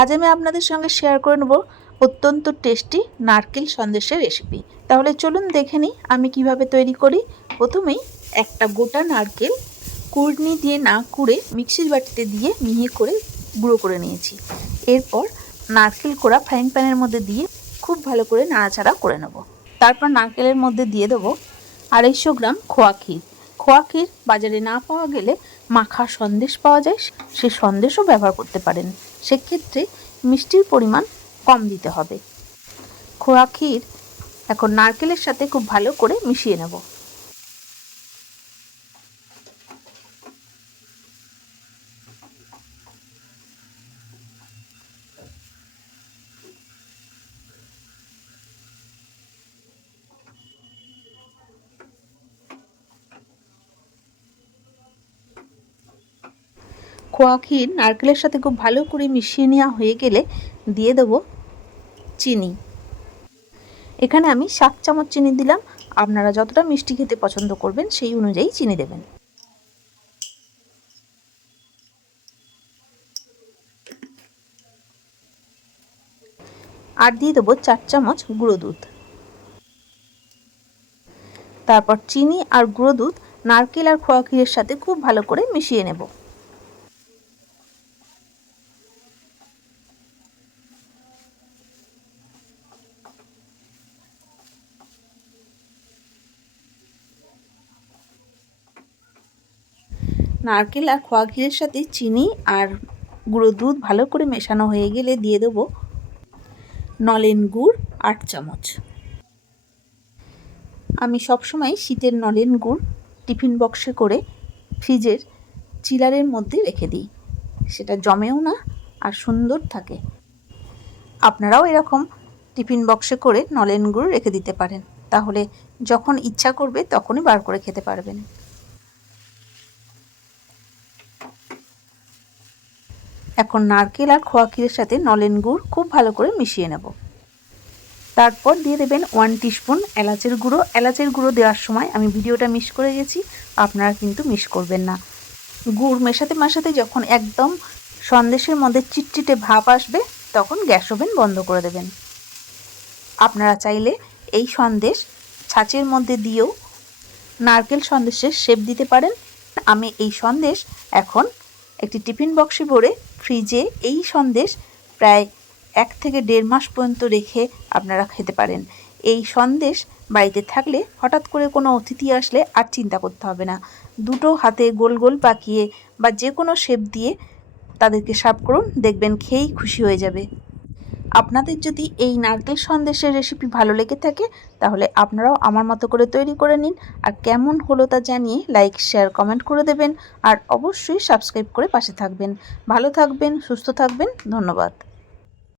আজ আমি আপনাদের সঙ্গে শেয়ার করে নেব অত্যন্ত টেস্টি নারকেল সন্দেশের রেসিপি। তাহলে চলুন দেখে নিই আমি কিভাবে তৈরি করি। প্রথমেই একটা গোটা নারকেল কুড়নি দিয়ে না কুড়ে মিক্সির বাটিতে দিয়ে মিহি করে গুঁড়ো করে নিয়েছি। এরপর নারকেল কোড়া ফ্রাইং প্যানের মধ্যে দিয়ে খুব ভালো করে নাড়াচাড়া করে নেব। তারপর নারকেলের মধ্যে দিয়ে দেবো 250 গ্রাম খোয়া ক্ষীর। খোয়া ক্ষীর বাজারে না পাওয়া গেলে মাখা সন্দেশ পাওয়া যায়, সে সন্দেশও ব্যবহার করতে পারেন। সেক্ষেত্রে মিষ্টির পরিমাণ কম দিতে হবে। খোয়া ক্ষীর এখন নারকেলের সাথে খুব ভালো করে মিশিয়ে নেব। খোয়া ক্ষীর নারকেলের সাথে খুব ভালো করে মিশিয়ে নেওয়া হয়ে গেলে দিয়ে দেব চিনি। এখানে আমি 7 চামচ চিনি দিলাম। আপনারা যতটা মিষ্টি খেতে পছন্দ করবেন সেই অনুযায়ী চিনি দেবেন। আর দিয়ে দেবো 4 চামচ গুঁড়ো দুধ। তারপর চিনি আর গুঁড়ো দুধ নারকেল আর খোয়া ক্ষীরের সাথে খুব ভালো করে মিশিয়ে নেব। নারকেল আর খোয়া ক্ষীরের সাথে চিনি আর গুঁড়ো দুধ ভালো করে মেশানো হয়ে গেলে দিয়ে দেবো নলেন গুড় 8 চামচ। আমি সবসময় শীতের নলেন গুড় টিফিন বক্সে করে ফ্রিজের চিলারের মধ্যে রেখে দিই, সেটা জমেও না আর সুন্দর থাকে। আপনারাও এরকম টিফিন বক্সে করে নলেন গুড় রেখে দিতে পারেন, তাহলে যখন ইচ্ছা করবে তখনই বার করে খেতে পারবেন। এখন নারকেল আর খোয়া ক্ষীরের সাথে নলেন গুড় খুব ভালো করে মিশিয়ে নেব। তারপর দিয়ে দেবেন 1 টিস্পুন এলাচের গুঁড়ো। এলাচের গুঁড়ো দেওয়ার সময় আমি ভিডিওটা মিস করে গেছি, আপনারা কিন্তু মিস করবেন না। গুড় মেশাতে মেশাতে যখন একদম সন্দেশের মধ্যে চিটচিটে ভাব আসবে তখন গ্যাস ওভেন বন্ধ করে দেবেন। আপনারা চাইলে এই সন্দেশ ছাঁচের মধ্যে দিয়েও নারকেল সন্দেশের শেপ দিতে পারেন। আমি এই সন্দেশ এখন একটি টিফিন বক্সে ভরে ফ্রিজে এই সন্দেশ প্রায় 1 থেকে 1.5 মাস পর্যন্ত রেখে আপনারা খেতে পারেন। এই সন্দেশ বাড়িতে থাকলে হঠাৎ করে কোনো অতিথি আসলে আর চিন্তা করতে হবে না, দুটো হাতে গোল গোল পাকিয়ে বা যে কোনো শেপ দিয়ে তাদেরকে সার্ভ করুন, দেখবেন খেয়েই খুশি হয়ে যাবে। আপনাদের যদি এই নারকেল সন্দেশের রেসিপি ভালো লেগে থাকে তাহলে আপনারাও আমার মতো করে তৈরি করে নিন, আর কেমন হলো তা জানিয়ে লাইক শেয়ার কমেন্ট করে দেবেন, আর অবশ্যই সাবস্ক্রাইব করে পাশে থাকবেন। ভালো থাকবেন, সুস্থ থাকবেন, ধন্যবাদ।